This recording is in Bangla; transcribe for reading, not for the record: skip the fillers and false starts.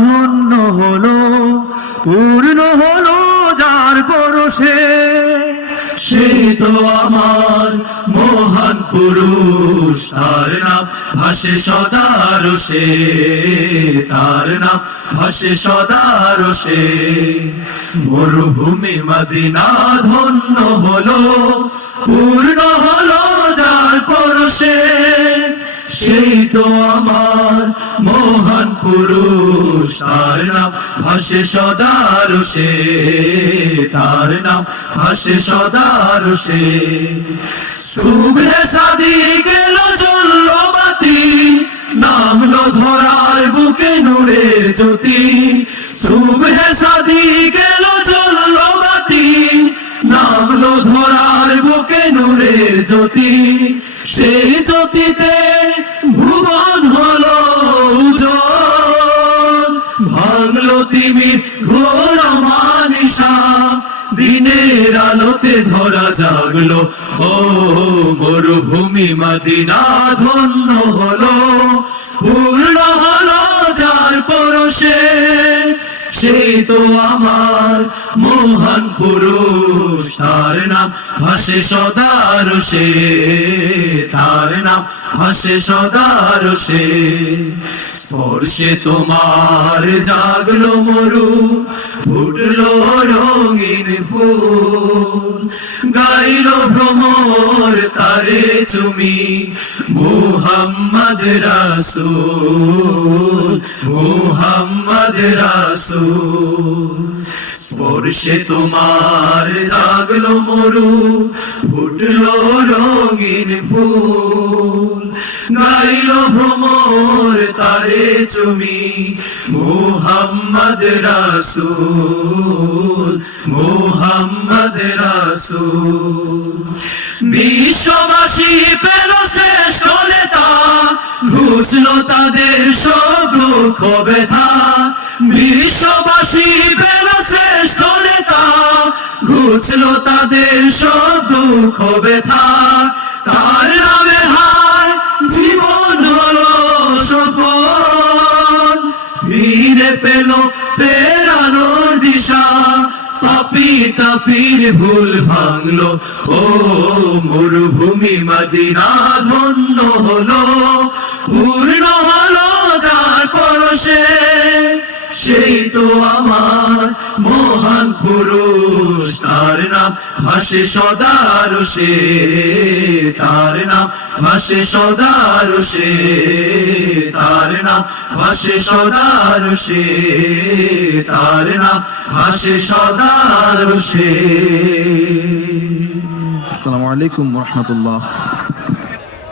ধন্য হলো, পূর্ণ হলো যার পরশে। সেই তো আমার মহান পুরুষ, তার নাম ভাসে সদা রসে, তার নাম ভাসে সদা রসে। মরুভূমি মদিনা ধন্য হলো, পূর্ণ হলো যার পরশে। সেই তো আমার মহান পুরুষ, তার নাম ভাসে সদা রসে, তার নাম ভাসে সদা রসে। সুবহে সাদিক এলো জ্বললো বাতি, নামলো ধরার বুকে নূরের জ্যোতি। সুবহে সাদিক এলো জ্বললো বাতি, নামলো ধরার বুকে নূরের জ্যোতি। সেই জ্যোতিতে ভুবন হলো উজ্জ্বল, ভাঙলো তিমির ঘোর মানিসা, দিনের আলোতে ধরা জাগলো। ও মরুভূমি মদিনা ধন্য হলো, পূর্ণ হলো যার পরশে। সেই তো আমার মহান পুরুষ, তার নাম ভাসে সদা রসে, তার নাম ভাসে সদা রসে। স্পর্শে তোমার জাগলো মরু, ফুটলো রঙিন ফুল, গাইলো ভ্রমর তারে তুমি, মুহাম্মদ রাসূল, মুহাম্মদ রাসূল। স্পর্শে তোমার জাগলো মরু, ফুটলো রঙিন ফুল, গাইলো ভ্রমর তারে তুমি, মুহাম্মদ রাসূল, মুহাম্মদ রাসূল। বিশ্ববাসী পেল শ্রেষ্ঠ নেতা, ঘুচলো তাদের সব দুঃখ ব্যথা। বিশ্ববাসী পেল শ্রেষ্ঠ নেতা, ঘুচলো তাদের সব দুঃখ ব্যথা। তার নামে হায় জীবন হলো সফল, ফিরে পেল ফেরানোর দিশা, পাপী তাপির ভুল ভাঙলো। ও মরুভূমি মদিনা ধন্য হলো, পূর্ণ হলো যার পরশে। সেই তো আমার মহান পুরুষ, তার নাম ভাসে সদা রসে, তার নাম ভাসে সদা রসে, তার নাম ভাসে সদা রসে, তার নাম ভাসে সদা রসে। আসসালামু আলাইকুম ওয়া রাহমাতুল্লাহ।